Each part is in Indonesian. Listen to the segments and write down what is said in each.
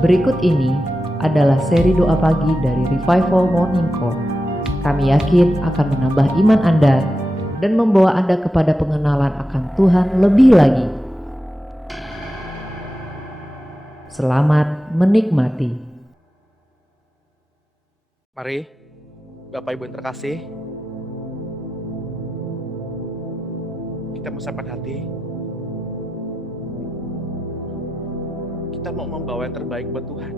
Berikut ini adalah seri doa pagi dari Revival Morning Call. Kami yakin akan menambah iman Anda dan membawa Anda kepada pengenalan akan Tuhan lebih lagi. Selamat menikmati. Mari, Bapak Ibu yang terkasih, kita menyiapkan hati. Kita mau membawa yang terbaik buat Tuhan.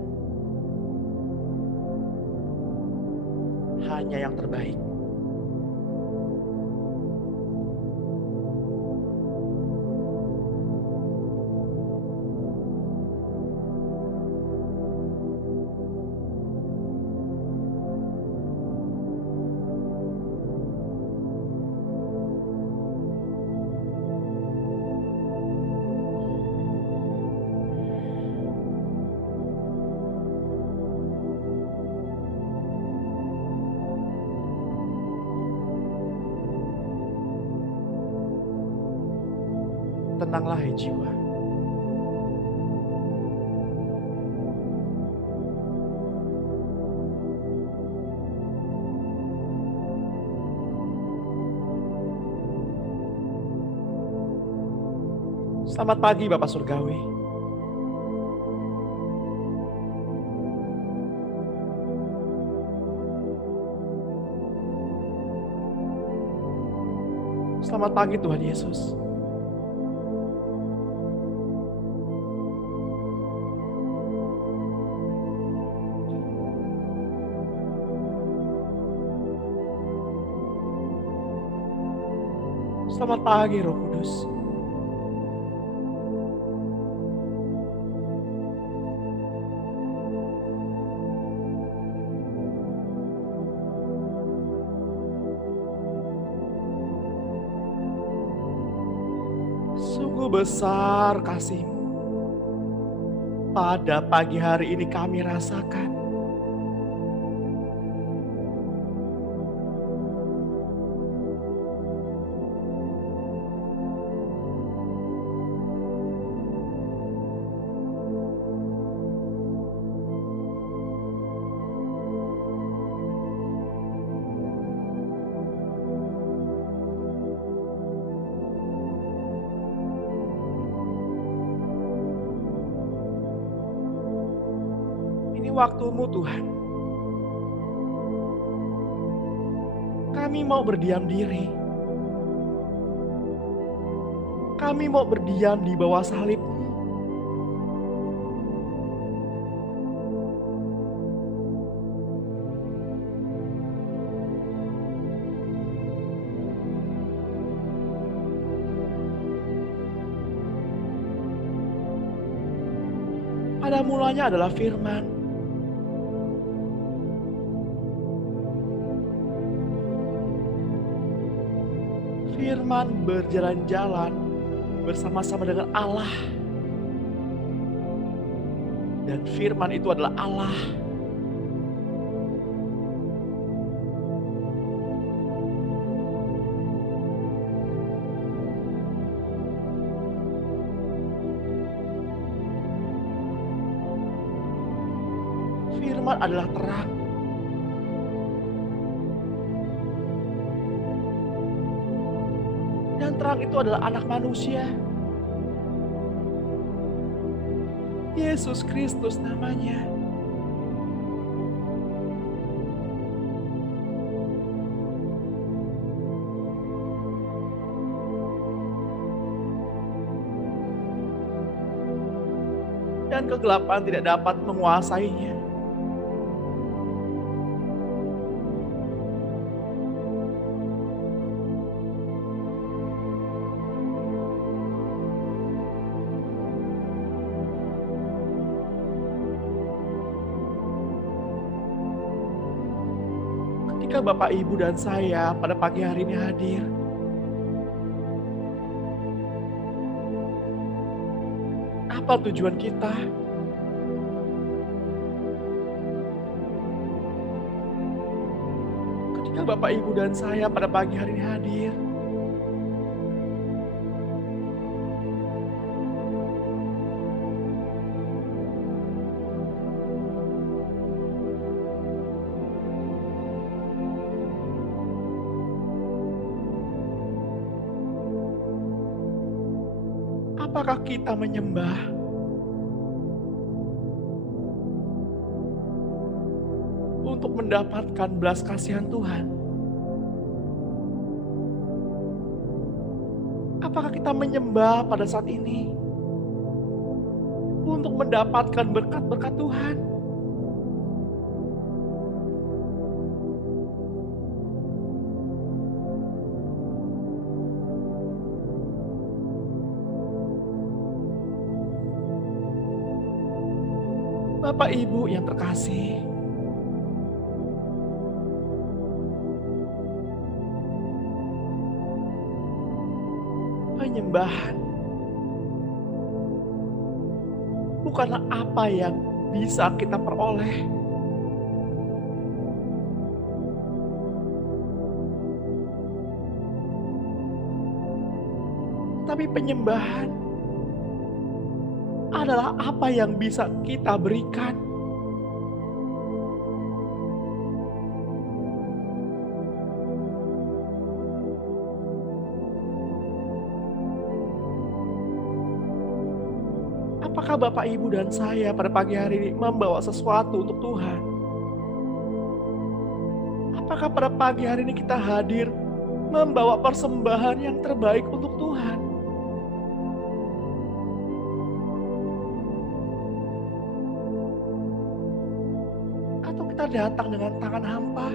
Hanya yang terbaik. Tenanglah hai jiwa. Selamat pagi Bapak Surgawi. Selamat pagi Tuhan Yesus. Selamat pagi Roh Kudus. Sungguh besar kasih-Mu. Pada pagi hari ini kami rasakan. Ini waktu-Mu Tuhan. Kami mau berdiam diri. Kami mau berdiam di bawah salib-Mu. Pada mulanya adalah firman. Firman berjalan-jalan bersama-sama dengan Allah. Dan firman itu adalah Allah. Firman adalah terang. Dan terang itu adalah anak manusia. Yesus Kristus namanya. Dan kegelapan tidak dapat menguasainya. Ketika Bapak, Ibu, dan saya pada pagi hari ini hadir, apa tujuan kita? Ketika Bapak, Ibu, dan saya pada pagi hari ini hadir, Apakah kita menyembah untuk mendapatkan belas kasihan Tuhan? Apakah kita menyembah pada saat ini untuk mendapatkan berkat-berkat Tuhan? Bapak Ibu yang terkasih, penyembahan bukanlah apa yang bisa kita peroleh, tapi penyembahan adalah apa yang bisa kita berikan. Apakah Bapak, Ibu, dan saya pada pagi hari ini membawa sesuatu untuk Tuhan? Apakah pada pagi hari ini kita hadir membawa persembahan yang terbaik untuk Tuhan? Atau kita datang dengan tangan hampa?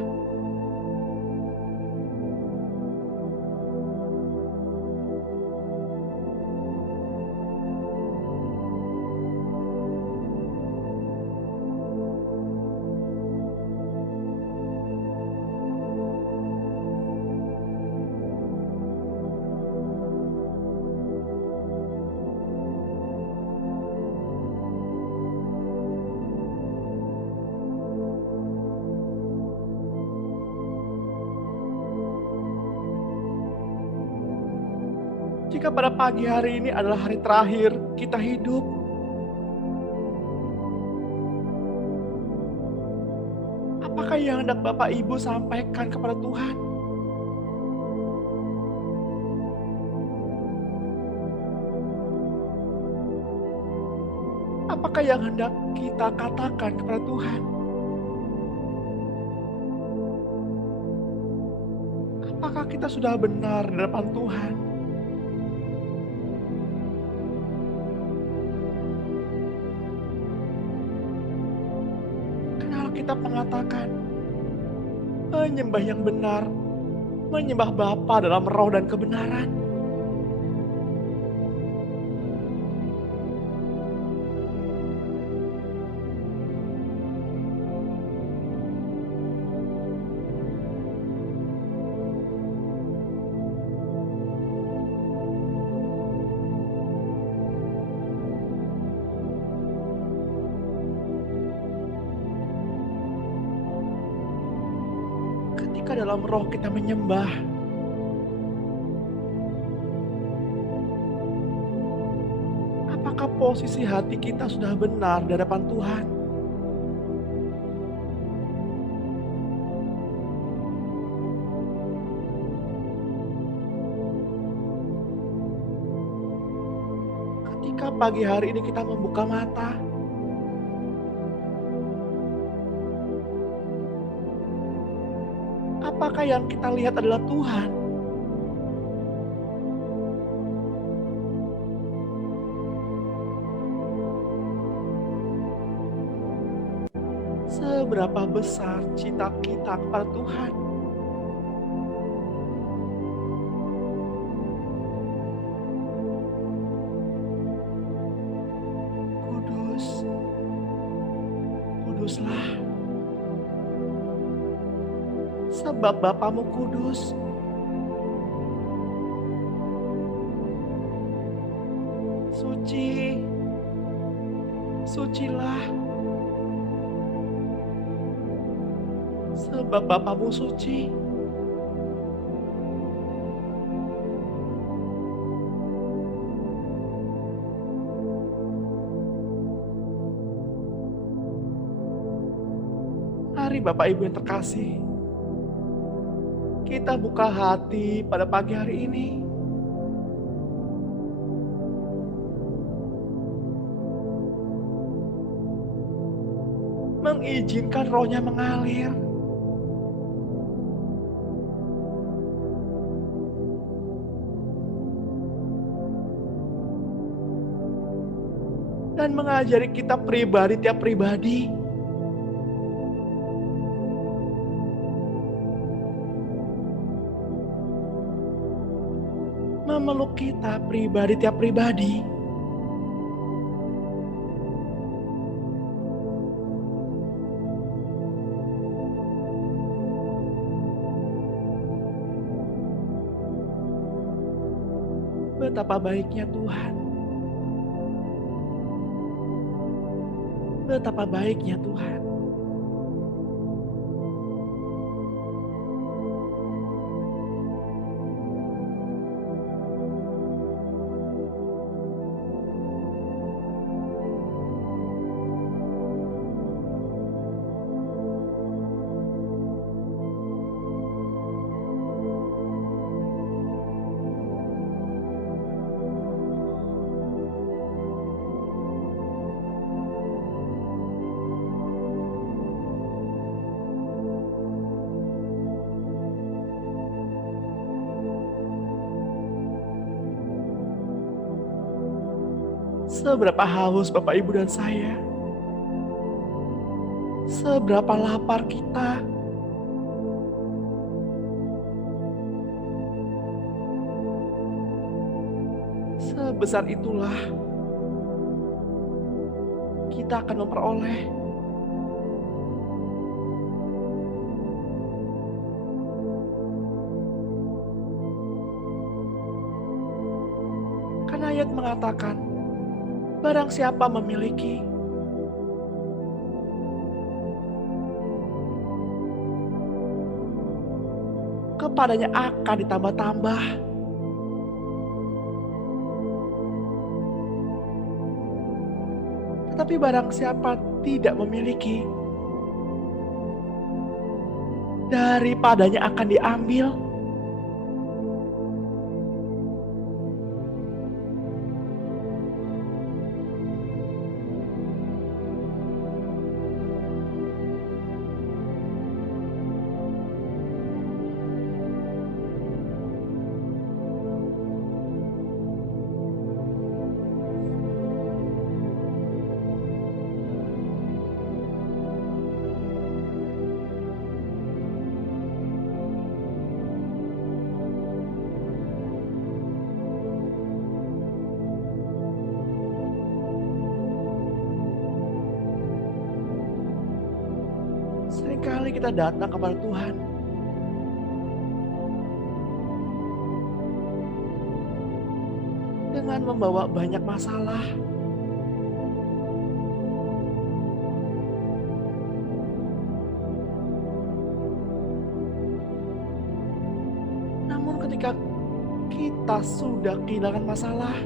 Jika pada pagi hari ini adalah hari terakhir kita hidup, apakah yang hendak Bapak Ibu sampaikan kepada Tuhan? Apakah yang hendak kita katakan kepada Tuhan? Apakah kita sudah benar di hadapan Tuhan? Kalau kita mengatakan menyembah yang benar, menyembah Bapa dalam roh dan kebenaran, ketika dalam roh kita menyembah, apakah posisi hati kita sudah benar di hadapan Tuhan? Ketika pagi hari ini kita membuka mata, apakah yang kita lihat adalah Tuhan? Seberapa besar cinta kita kepada Tuhan? Kudus, kuduslah, sebab Bapamu kudus. Suci, sucilah, sebab Bapamu suci. Mari Bapak Ibu yang terkasih, kita buka hati pada pagi hari ini. mengizinkan rohnya mengalir. Dan mengajari kita pribadi tiap pribadi memeluk kita pribadi tiap pribadi betapa baiknya Tuhan. Betapa baiknya Tuhan. Seberapa haus Bapak Ibu dan saya, seberapa lapar kita, sebesar itulah kita akan memperoleh. Karena ayat mengatakan, barang siapa memiliki, kepadanya akan ditambah-tambah. Tetapi barang siapa tidak memiliki, daripadanya akan diambil. Seringkali kita datang kepada Tuhan dengan membawa banyak masalah. Namun ketika kita sudah kehilangan masalah,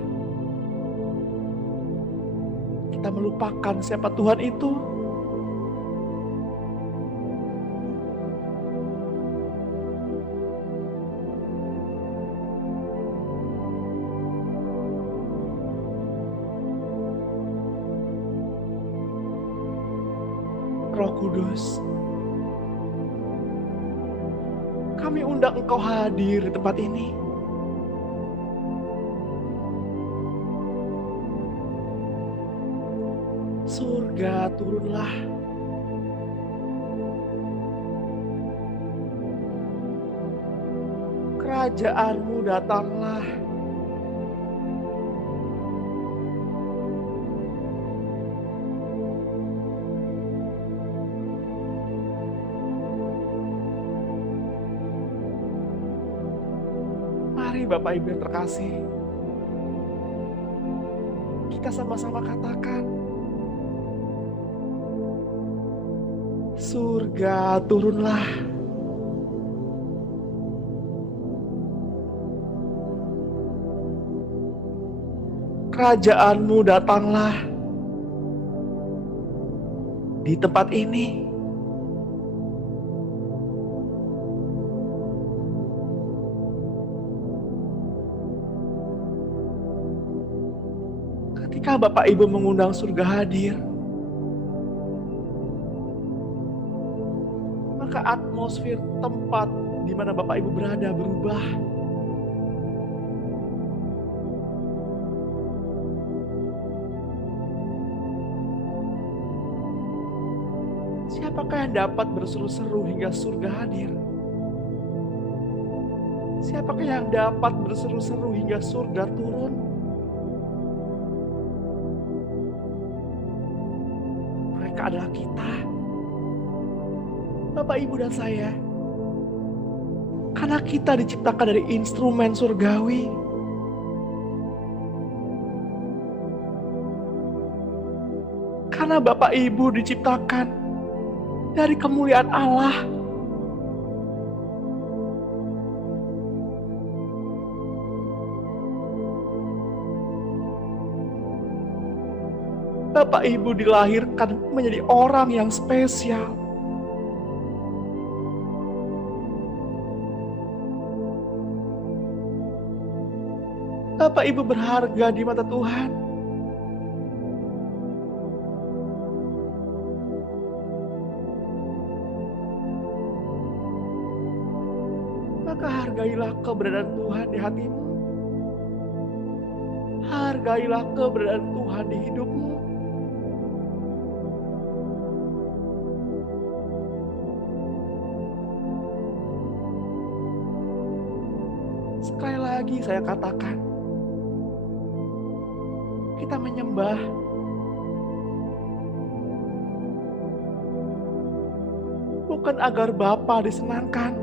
kita melupakan siapa Tuhan itu. Roh Kudus, kami undang Engkau hadir di tempat ini. Surga turunlah. Kerajaan-Mu datanglah. Mari Bapak Ibu yang terkasih, kita sama-sama katakan, surga turunlah. Kerajaan-Mu datanglah di tempat ini. Ketika Bapak Ibu mengundang surga hadir, maka atmosfer tempat di mana Bapak Ibu berada berubah. Siapakah yang dapat berseru-seru hingga surga hadir? Siapakah yang dapat berseru-seru hingga surga turun? Mereka adalah kita, Bapak Ibu dan saya. Karena kita diciptakan dari instrumen surgawi. Karena Bapak Ibu diciptakan dari kemuliaan Allah. Bapak Ibu dilahirkan menjadi orang yang spesial. Bapak Ibu berharga di mata Tuhan. Maka hargailah keberadaan Tuhan di hatimu. Hargailah keberadaan Tuhan di hidupmu. Sekali lagi saya katakan, kita menyembah bukan agar Bapa disenangkan,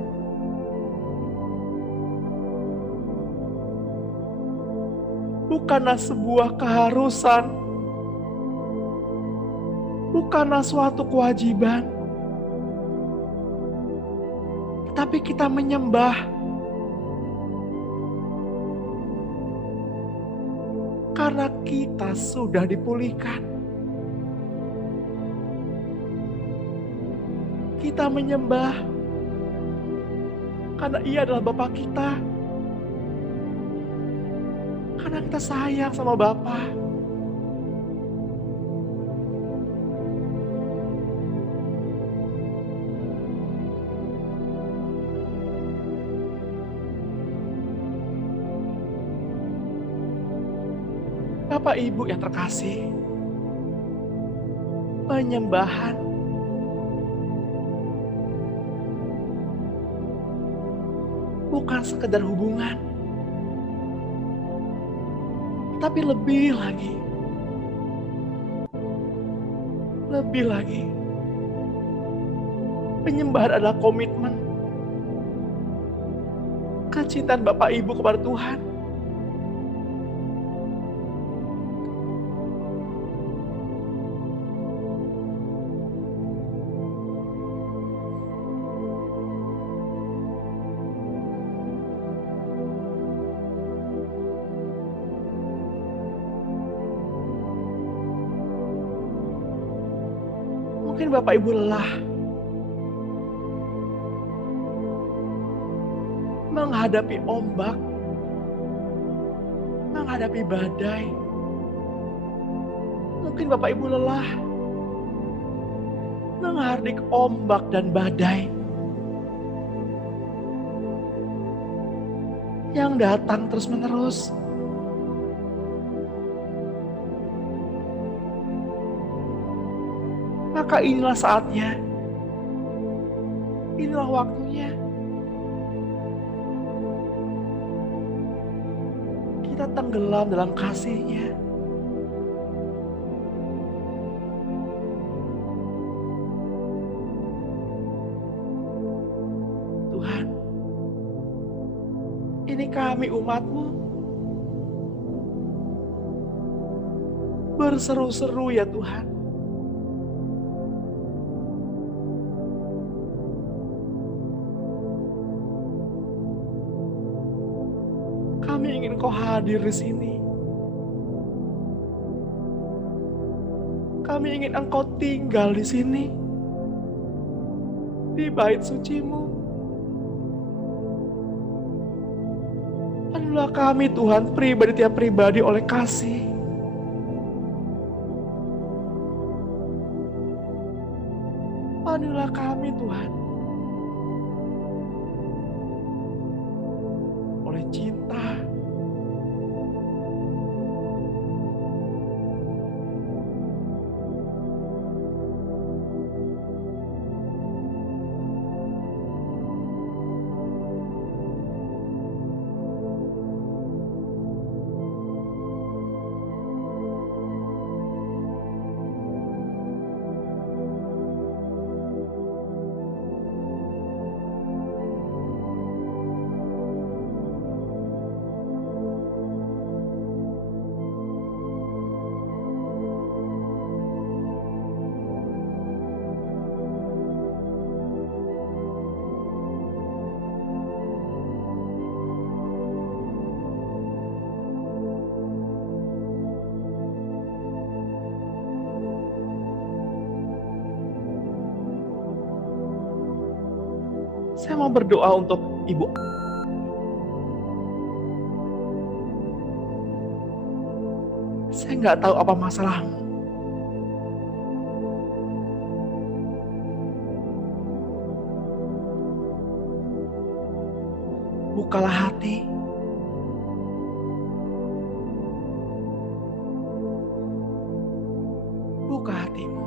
bukanlah sebuah keharusan, bukanlah suatu kewajiban, tetapi kita menyembah karena kita sudah dipulihkan. Kita menyembah karena Ia adalah Bapa kita. Karena kita sayang sama Bapa. Bapak Ibu yang terkasih, penyembahan bukan sekedar hubungan, tapi lebih lagi, penyembahan adalah komitmen, kecintaan Bapak Ibu kepada Tuhan. Mungkin Bapak Ibu lelah menghadapi ombak, menghadapi badai. Mungkin Bapak Ibu lelah menghardik ombak dan badai yang datang terus-menerus. Maka inilah saatnya, inilah waktunya kita tenggelam dalam kasih-Nya. Tuhan, ini kami umat-Mu, berseru-seru ya Tuhan. Kami ingin Kau hadir di sini. Kami ingin Engkau tinggal di sini, di bait suci-Mu. Penuhlah kami Tuhan, pribadi tiap pribadi oleh kasih. Penuhlah kami Tuhan Saya mau berdoa untuk Ibu. Saya nggak tahu apa masalahmu. Bukalah hati. Buka hatimu.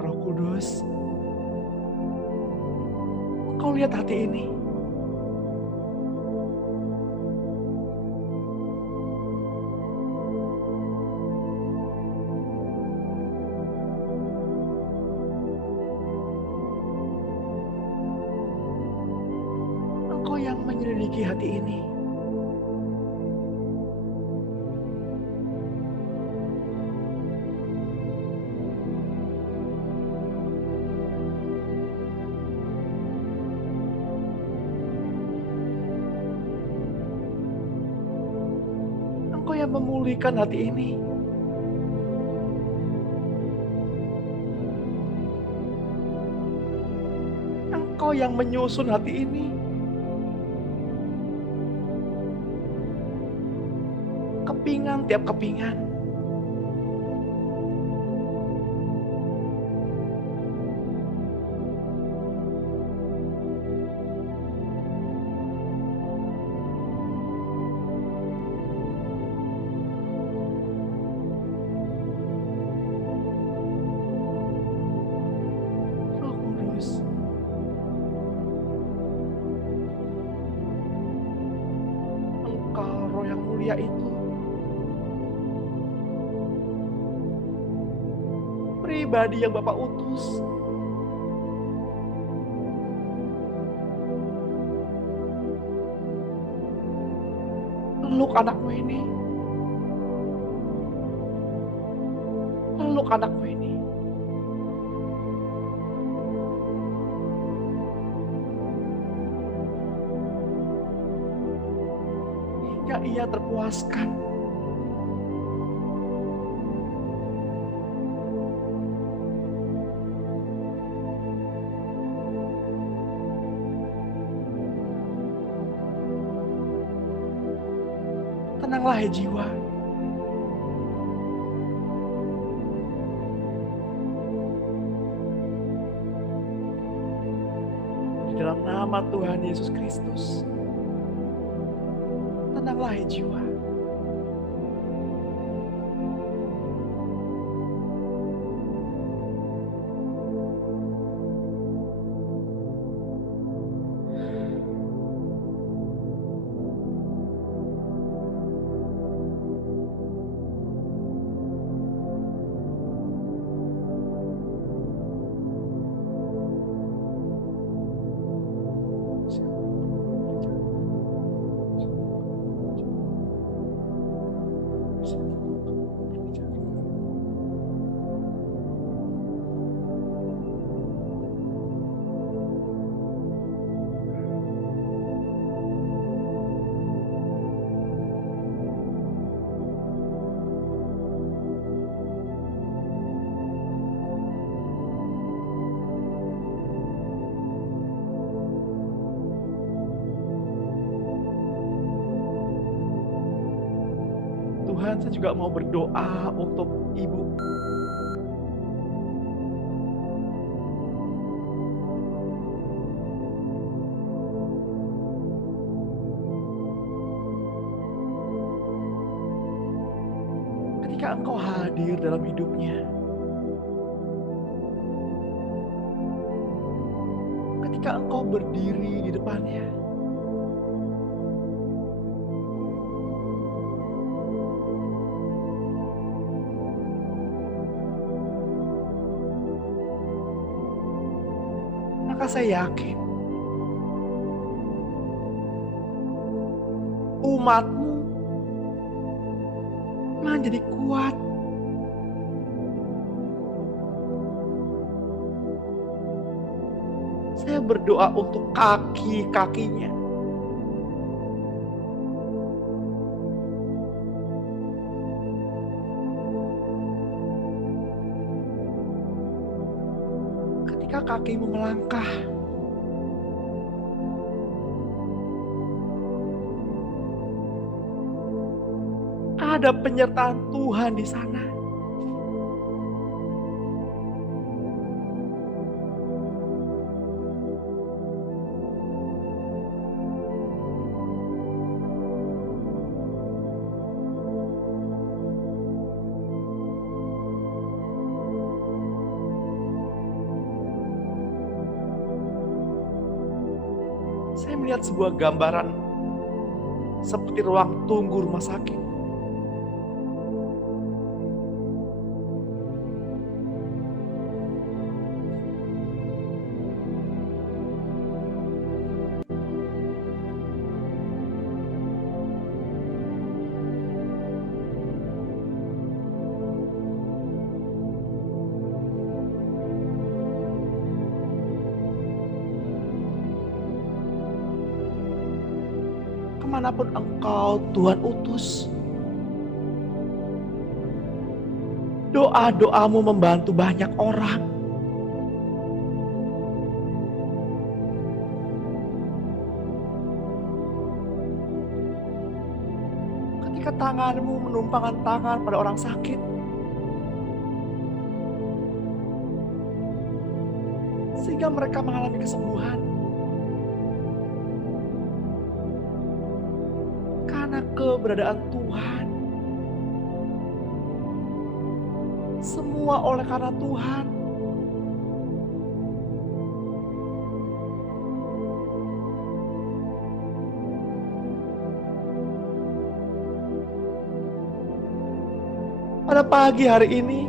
Roh Kudus, Engkau lihat hati ini. Engkau yang menyelidiki hati ini. Engkau yang memulihkan hati ini. Engkau yang menyusun hati ini. Kepingan tiap kepingan. Roh Kudus, Engkau Roh yang mulia itu. Pribadi yang Bapak utus. Peluk anakmu ini. Peluk anakmu ini. Hingga ia terpuaskan. Tenanglah hai jiwa. Di dalam nama Tuhan Yesus Kristus. Tenanglah hai jiwa. Tuhan, saya juga mau berdoa untuk Ibu. Ketika Engkau hadir dalam hidupnya, ketika Engkau berdiri di depannya, maka saya yakin umat-Mu menjadi kuat. Saya berdoa untuk kaki-kakinya. kakimu melangkah. Ada penyertaan Tuhan di sana. Saya melihat sebuah gambaran seperti ruang tunggu rumah sakit. Kemanapun engkau Tuhan utus, doa-doamu membantu banyak orang. Ketika tanganmu menumpangkan tangan pada orang sakit, sehingga mereka mengalami kesembuhan. Karena keberadaan Tuhan. Semua oleh karena Tuhan. Pada pagi hari ini,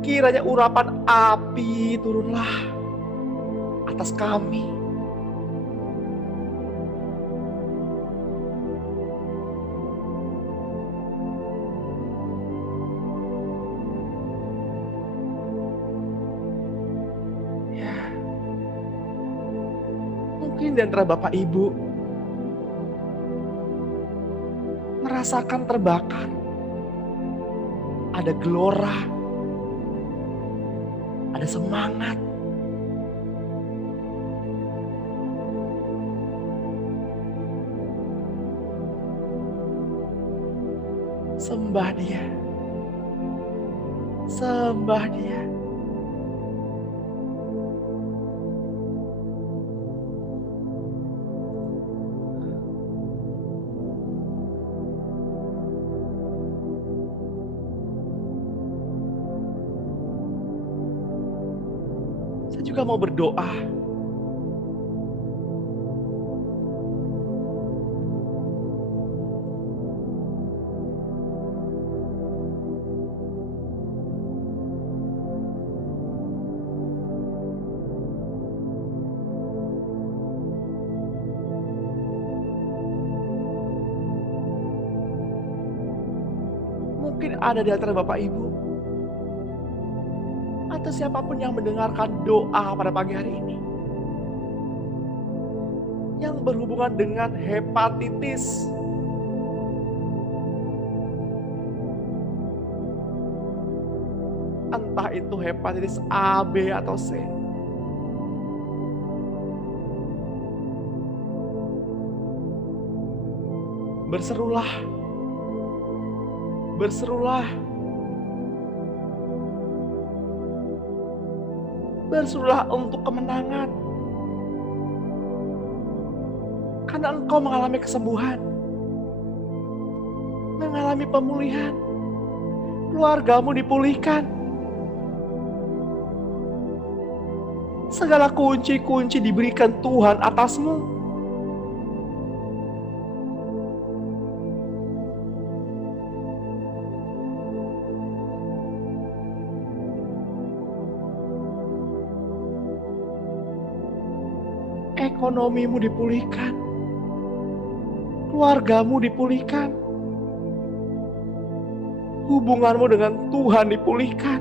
kiranya urapan api turunlah atas kami. Mungkin di antara Bapak Ibu merasakan terbakar. Ada gelora, ada semangat. Sembah Dia. Sembah Dia. Saya juga mau berdoa. Mungkin ada di antara Bapak Ibu atau siapapun yang mendengarkan doa pada pagi hari ini yang berhubungan dengan hepatitis. Entah itu hepatitis A, B, atau C. Berserulah. Berserulah. Berserulah untuk kemenangan. Karena engkau mengalami kesembuhan. Mengalami pemulihan. Keluargamu dipulihkan. Segala kunci-kunci diberikan Tuhan atasmu. Ekonomimu dipulihkan. Keluargamu dipulihkan. Hubunganmu dengan Tuhan dipulihkan.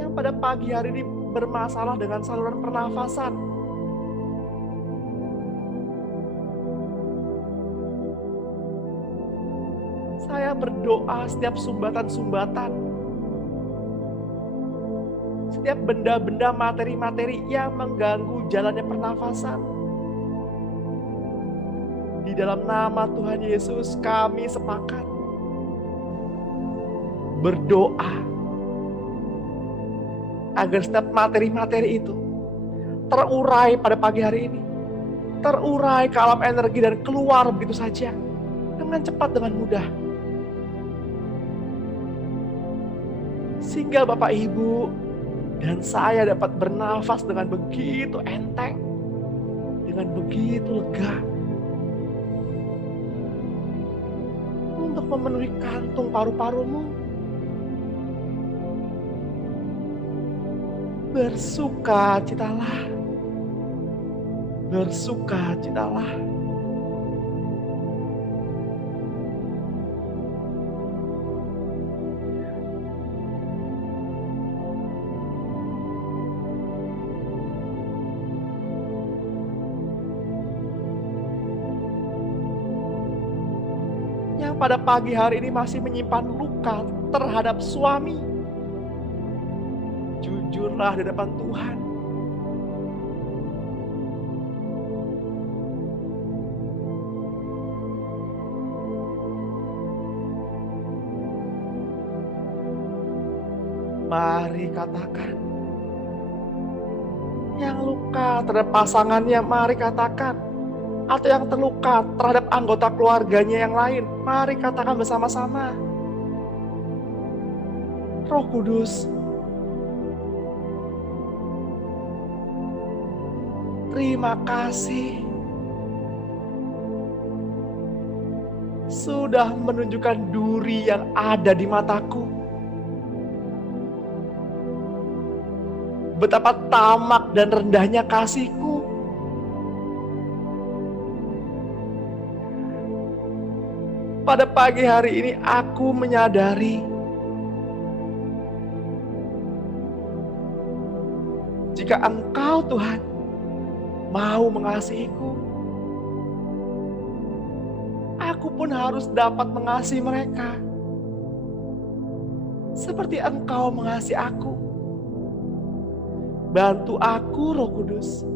Yang pada pagi hari ini bermasalah dengan saluran pernafasan, Saya berdoa setiap sumbatan-sumbatan, setiap benda-benda materi-materi yang mengganggu jalannya pernafasan. Di dalam nama Tuhan Yesus kami sepakat berdoa agar setiap materi-materi itu terurai pada pagi hari ini. Terurai ke alam energi dan keluar begitu saja. Dengan cepat, dengan mudah. Sehingga Bapak Ibu dan saya dapat bernafas dengan begitu enteng. Dengan begitu lega. Untuk memenuhi kantung paru-parumu. Bersukacitalah. Bersukacitalah. Yang pada pagi hari ini masih menyimpan luka terhadap suami, jujurlah di depan Tuhan. Mari katakan. Yang luka terhadap pasangannya, mari katakan. Atau yang terluka terhadap anggota keluarganya yang lain, mari katakan bersama-sama. Roh Kudus, terima kasih sudah menunjukkan duri yang ada di mataku. Betapa tamak dan rendahnya kasih-Ku. Pada pagi hari ini aku menyadari jika Engkau Tuhan mau mengasihiku, aku pun harus dapat mengasihi mereka seperti Engkau mengasihi aku. Bantu aku, Roh Kudus.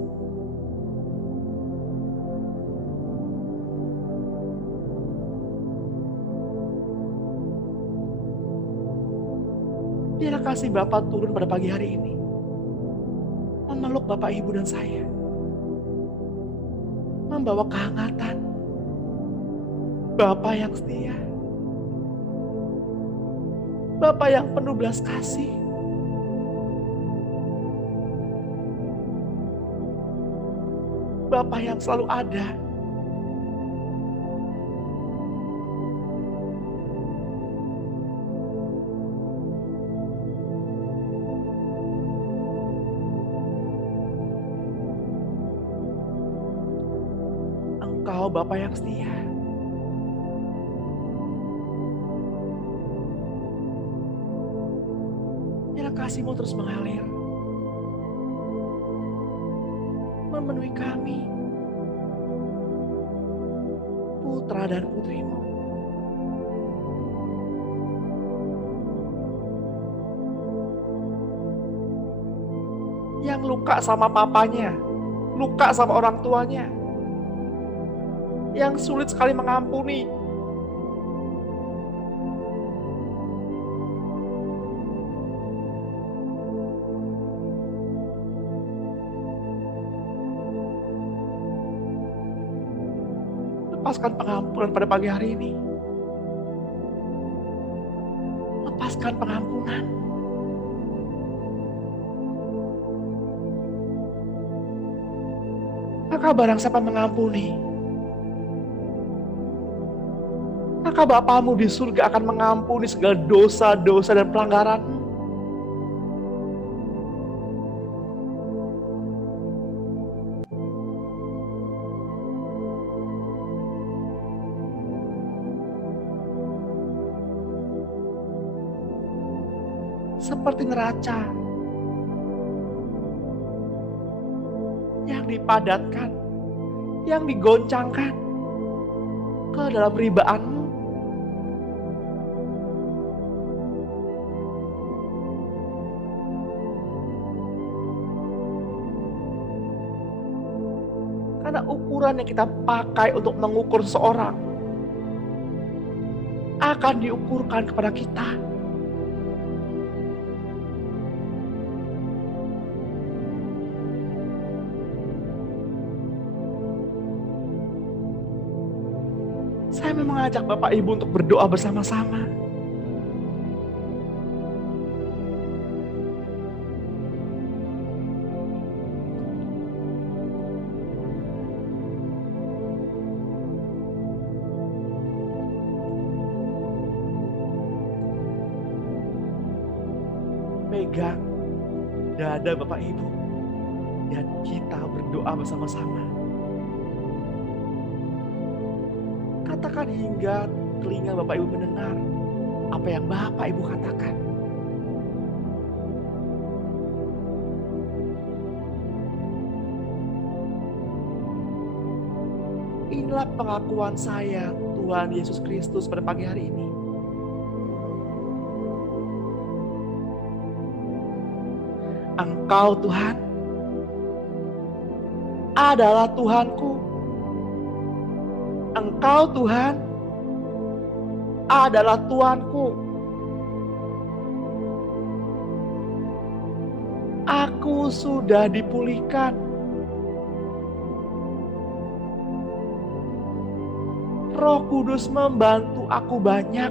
Biarlah kasih Bapa turun pada pagi hari ini. Memeluk Bapak Ibu dan saya. Membawa kehangatan. Bapa yang setia. Bapa yang penuh belas kasih. Bapa yang selalu ada. Engkau Bapa yang setia. Biarlah kasih-Mu terus mengalir. Memenuhi kami, putra dan putri-Mu. Yang luka sama papanya, luka sama orang tuanya, yang sulit sekali mengampuni. Lepaskan pengampunan pada pagi hari ini. Lepaskan pengampunan. Maka barang siapa mengampuni, maka Bapamu di surga akan mengampuni segala dosa-dosa dan pelanggaranmu. Seperti neraca yang dipadatkan, yang digoncangkan ke dalam ribaanmu. ukuran yang kita pakai untuk mengukur seseorang akan diukurkan kepada kita. Saya mau mengajak Bapak Ibu untuk berdoa bersama-sama. Pegang dada Bapak Ibu dan kita berdoa bersama-sama. Katakan hingga telinga Bapak Ibu mendengar apa yang Bapak Ibu katakan. Inilah pengakuan saya Tuhan Yesus Kristus pada pagi hari ini. Engkau Tuhan adalah Tuhanku. Engkau Tuhan adalah Tuanku. Aku sudah dipulihkan. Roh Kudus membantu aku banyak.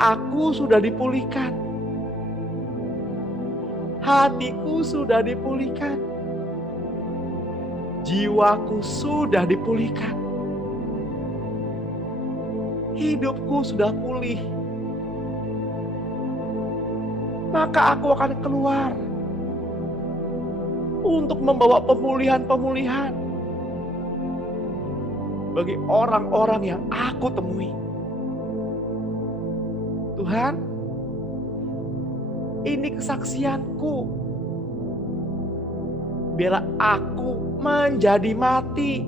Aku sudah dipulihkan. Hatiku sudah dipulihkan. Jiwaku sudah dipulihkan. Hidupku sudah pulih. Maka aku akan keluar untuk membawa pemulihan-pemulihan bagi orang-orang yang aku temui. Tuhan, ini kesaksianku. Biarlah aku menjadi mati,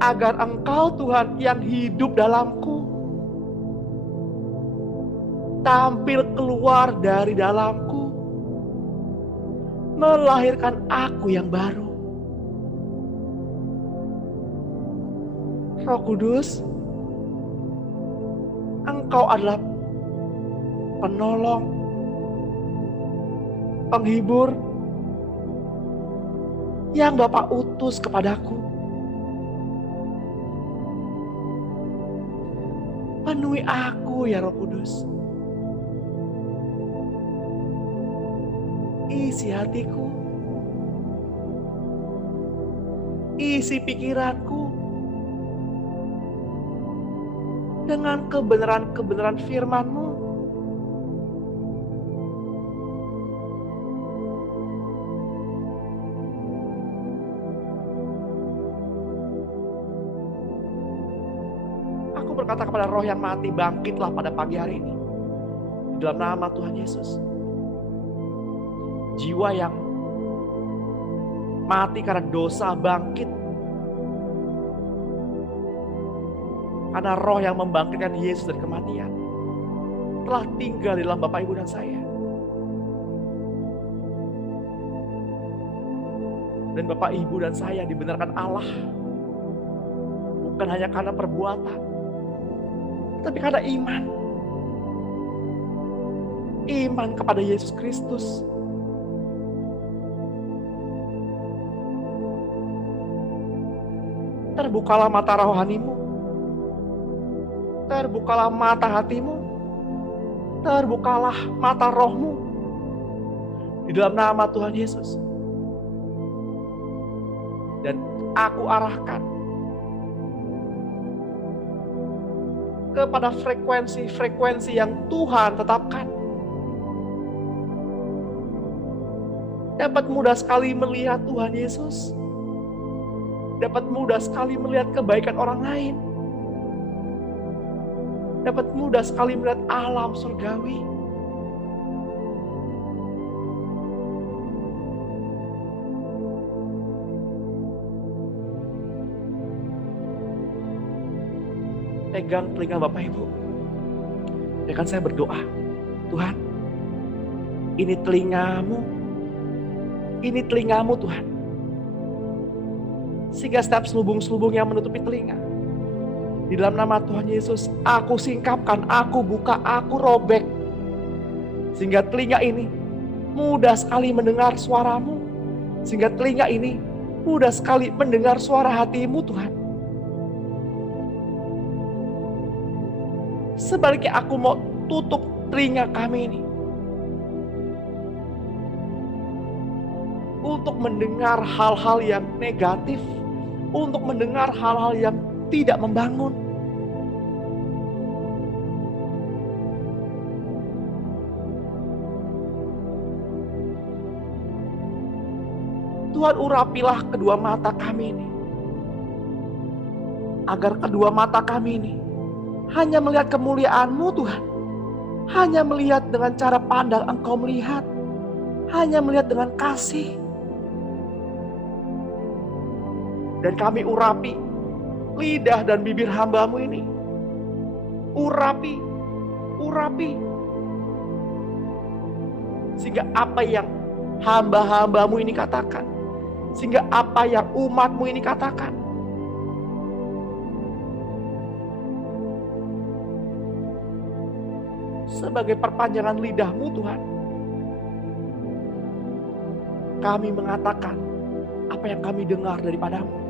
agar Engkau Tuhan yang hidup dalamku tampil keluar dari dalamku, melahirkan aku yang baru. Roh Kudus, Engkau adalah penolong, penghibur yang Bapa utus kepadaku. Penuhi aku ya Roh Kudus. Isi hatiku, isi pikiranku dengan kebenaran-kebenaran firman-Mu. Aku berkata kepada roh yang mati, bangkitlah pada pagi hari ini. Di dalam nama Tuhan Yesus. Jiwa yang mati karena dosa bangkit. Karena roh yang membangkitkan Yesus dari kematian telah tinggal di dalam Bapak Ibu dan saya. Dan Bapak Ibu dan saya dibenarkan Allah bukan hanya karena perbuatan, tapi karena iman. Iman kepada Yesus Kristus. Terbukalah mata rohanimu. Terbukalah mata hatimu. Terbukalah mata rohmu. Di dalam nama Tuhan Yesus. Dan aku arahkan kepada frekuensi-frekuensi yang Tuhan tetapkan. Dapat mudah sekali melihat Tuhan Yesus. Dapat mudah sekali melihat kebaikan orang lain. Dapat mudah sekali melihat alam surgawi. Pegang telinga Bapak Ibu. Biarkan saya berdoa. Tuhan, ini telingamu ini telingamu Tuhan. Sehingga setiap selubung-selubung yang menutupi telinga, di dalam nama Tuhan Yesus, aku singkapkan, aku buka, aku robek. Sehingga telinga ini mudah sekali mendengar suaramu. Sehingga telinga ini mudah sekali mendengar suara hatimu Tuhan. Sebaliknya aku mau tutup telinga kami ini untuk mendengar hal-hal yang negatif, untuk mendengar hal-hal yang tidak membangun. Tuhan, urapilah kedua mata kami ini, agar kedua mata kami ini hanya melihat kemuliaan-Mu Tuhan, hanya melihat dengan cara pandang Engkau melihat, hanya melihat dengan kasih. Dan kami urapi lidah dan bibir hamba-Mu ini. Urapi. Sehingga apa yang hamba-hamba-Mu ini katakan, sehingga apa yang umat-Mu ini katakan, sebagai perpanjangan lidah-Mu Tuhan, kami mengatakan apa yang kami dengar daripada-Mu.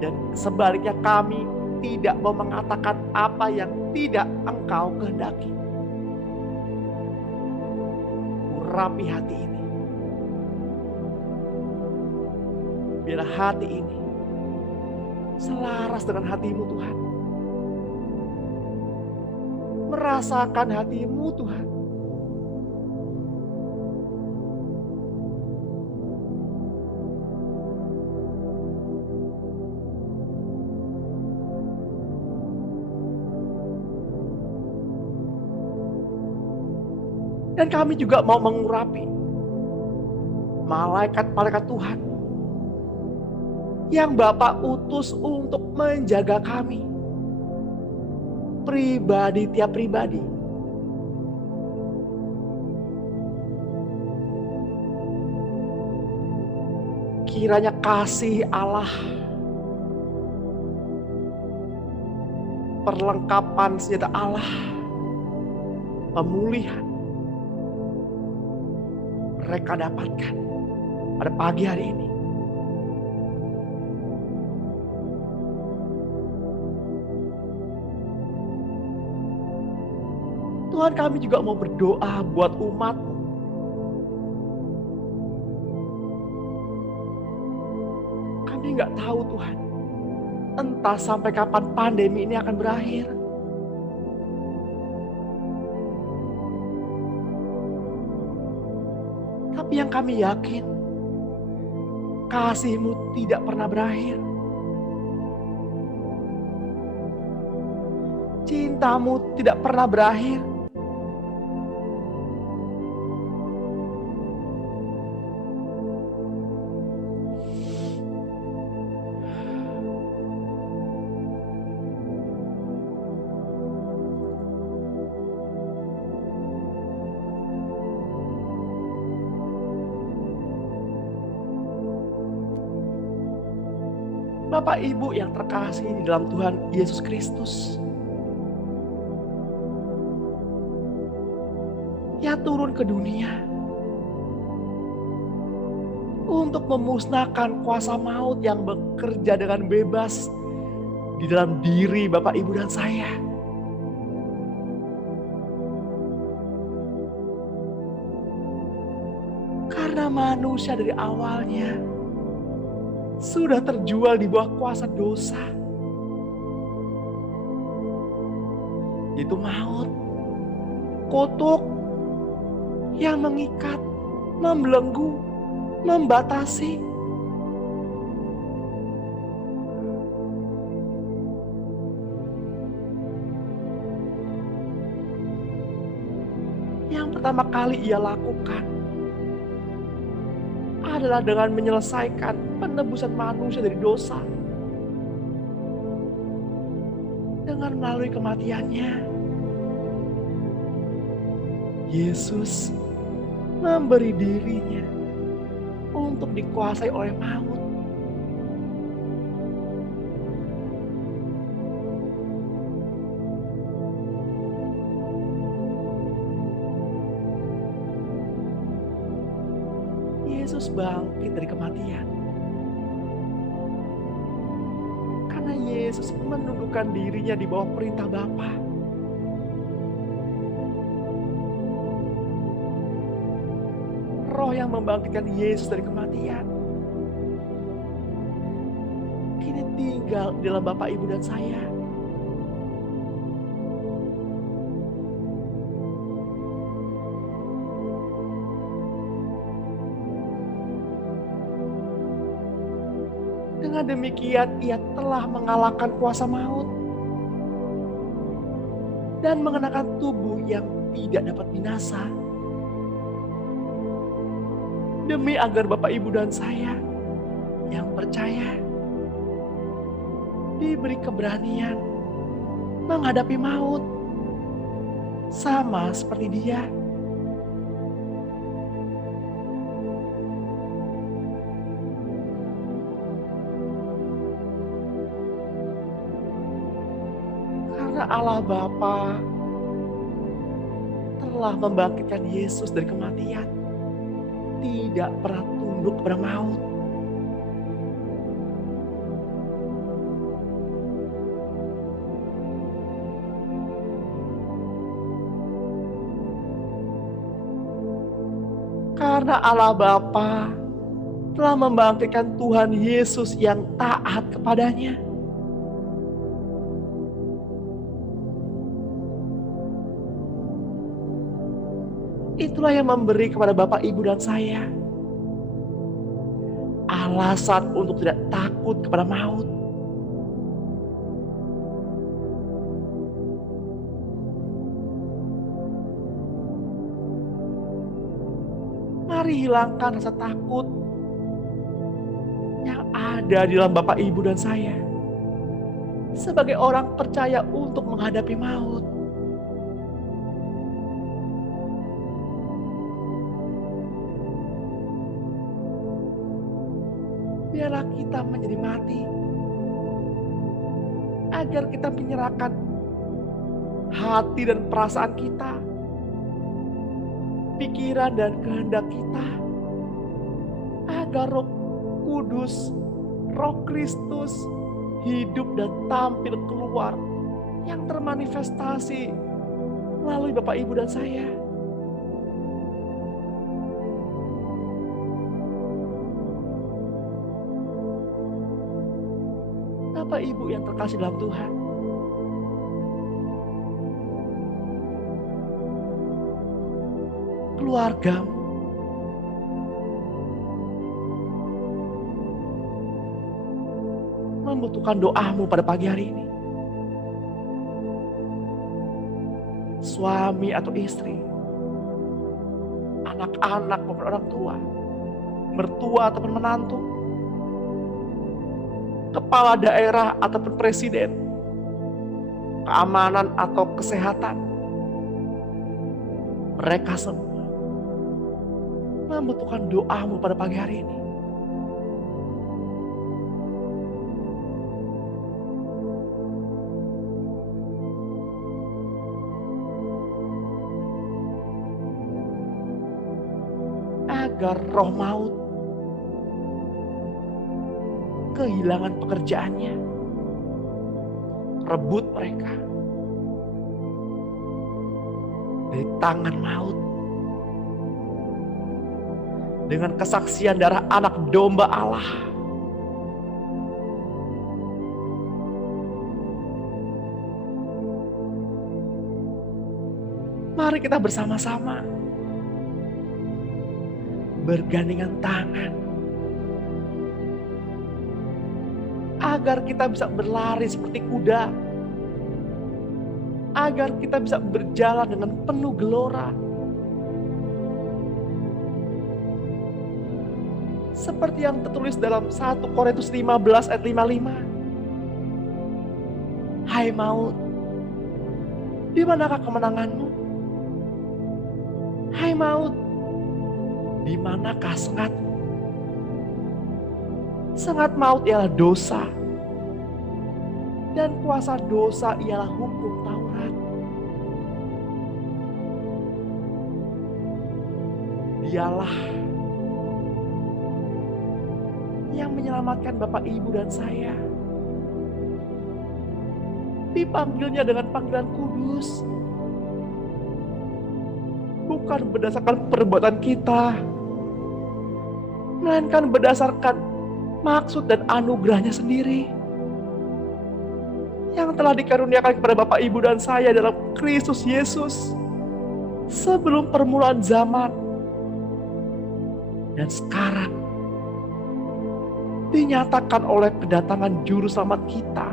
Dan sebaliknya kami tidak mau mengatakan apa yang tidak Engkau kehendaki. Urapi hati ini. Biarlah hati ini selaras dengan hati-Mu Tuhan. Merasakan hati-Mu Tuhan. Dan kami juga mau mengurapi malaikat-malaikat Tuhan yang Bapak utus untuk menjaga kami, pribadi tiap pribadi. Kiranya kasih Allah, perlengkapan senjata Allah, pemulihan, mereka dapatkan pada pagi hari ini. Tuhan, kami juga mau berdoa buat umat-Mu. Kami nggak tahu Tuhan, entah sampai kapan pandemi ini akan berakhir. Tapi yang kami yakin, kasih-Mu tidak pernah berakhir. Cinta-Mu tidak pernah berakhir. Bapak Ibu yang terkasih di dalam Tuhan Yesus Kristus, yang turun ke dunia untuk memusnahkan kuasa maut yang bekerja dengan bebas di dalam diri Bapak Ibu dan saya. Karena manusia dari awalnya sudah terjual di bawah kuasa dosa, yaitu maut, kutuk yang mengikat, membelenggu, membatasi. Yang pertama kali Ia lakukan adalah dengan menyelesaikan penebusan manusia dari dosa dengan melalui kematiannya. Yesus memberi dirinya untuk dikuasai oleh maut. Yesus bangkit dari kematian karena Yesus menundukkan dirinya di bawah perintah Bapa. Roh yang membangkitkan Yesus dari kematian kini tinggal di dalam Bapak, Ibu, dan saya. Dengan demikian ia telah mengalahkan kuasa maut dan mengenakan tubuh yang tidak dapat binasa. Demi agar Bapak, Ibu, dan saya yang percaya diberi keberanian menghadapi maut sama seperti Dia. Karena Allah Bapa telah membangkitkan Yesus dari kematian, tidak pernah tunduk kepada maut. Karena Allah Bapa telah membangkitkan Tuhan Yesus yang taat kepadanya. Itulah yang memberi kepada Bapak, Ibu, dan saya alasan untuk tidak takut kepada maut. Mari hilangkan rasa takut yang ada di dalam Bapak, Ibu, dan saya sebagai orang percaya untuk menghadapi maut. Biarlah kita menjadi mati agar kita menyerahkan hati dan perasaan kita, pikiran dan kehendak kita, agar Roh Kudus, Roh Kristus hidup dan tampil keluar yang termanifestasi melalui Bapak, Ibu, dan saya. Bapak, Ibu yang terkasih dalam Tuhan, keluargamu membutuhkan doamu pada pagi hari ini. Suami atau istri, anak-anak maupun orang tua, mertua ataupun menantu, kepala daerah ataupun presiden, keamanan atau kesehatan, mereka semua membutuhkan doamu pada pagi hari ini. Agar roh maut kehilangan pekerjaannya, rebut mereka dari tangan maut dengan kesaksian darah anak domba Allah. Mari kita bersama-sama bergandengan tangan agar kita bisa berlari seperti kuda, agar kita bisa berjalan dengan penuh gelora, seperti yang tertulis dalam 1 Korintus 15 ayat 55. Hai maut, di manakah kemenanganmu? Hai maut, di manakah sengatmu? Sengat maut ialah dosa. Dan kuasa dosa ialah hukum Taurat. Dialah yang menyelamatkan Bapak, Ibu, dan saya. Dipanggilnya dengan panggilan kudus. Bukan berdasarkan perbuatan kita, melainkan berdasarkan maksud dan anugerahnya sendiri. Yang telah dikaruniakan kepada Bapak, Ibu, dan saya dalam Kristus Yesus. Sebelum permulaan zaman. Dan sekarang dinyatakan oleh kedatangan Juru Selamat kita,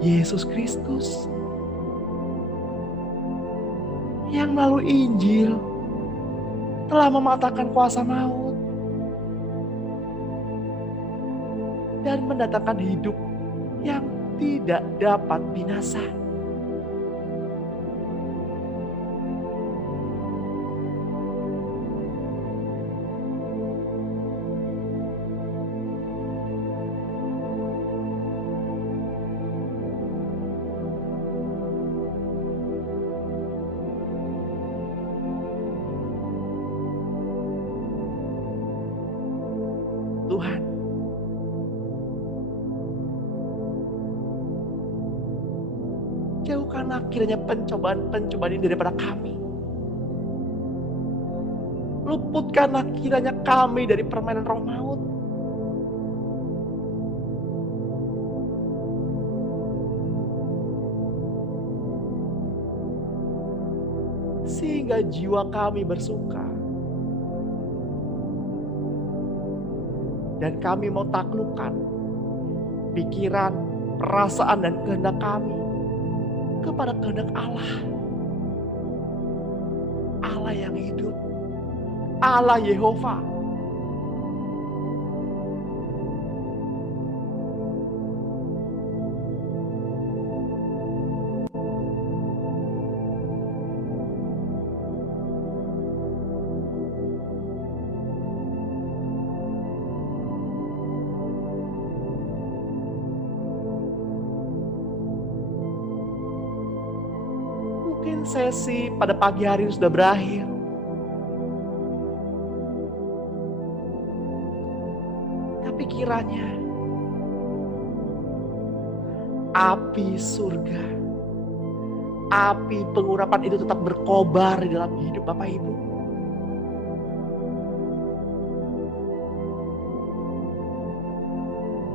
Yesus Kristus, yang melalui Injil telah mematahkan kuasa maut dan mendatangkan hidup yang tidak dapat binasa. Tuhan, jauhkanlah kiranya pencobaan-pencobaan ini daripada kami. Luputkanlah kiranya kami dari permainan roh maut. Sehingga jiwa kami bersuka. Dan kami mau taklukkan pikiran, perasaan, dan kehendak kami kepada kehendak Allah. Allah yang hidup. Allah Yehova. Mungkin sesi pada pagi hari sudah berakhir. Tapi kiranya api surga, api pengurapan itu tetap berkobar di dalam hidup Bapak Ibu.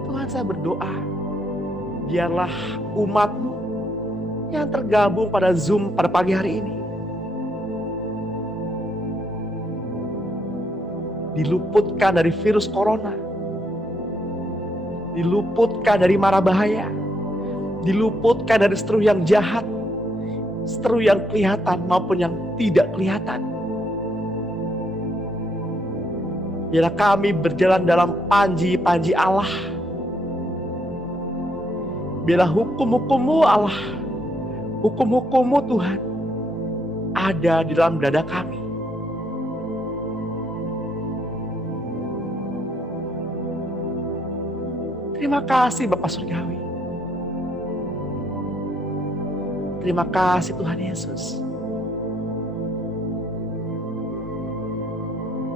Tuhan, saya berdoa, biarlah umat-Mu yang tergabung pada Zoom pada pagi hari ini diluputkan dari virus corona, diluputkan dari mara bahaya, diluputkan dari seteru yang jahat, seteru yang kelihatan maupun yang tidak kelihatan. Biarlah kami berjalan dalam panji-panji Allah. Biarlah hukum-hukum-Mu Allah, hukum-hukum-Mu Tuhan ada di dalam dada kami. Terima kasih Bapa Surgawi. Terima kasih Tuhan Yesus.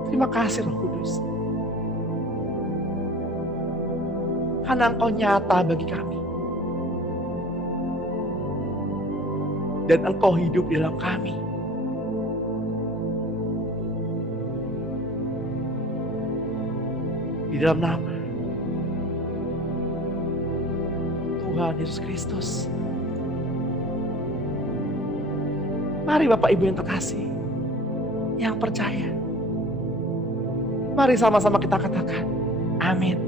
Terima kasih Roh Kudus. Karena Engkau nyata bagi kami. Dan Engkau hidup di dalam kami. Di dalam nama Tuhan Yesus Kristus. Mari Bapak Ibu yang terkasih, yang percaya. Mari sama-sama kita katakan, amin.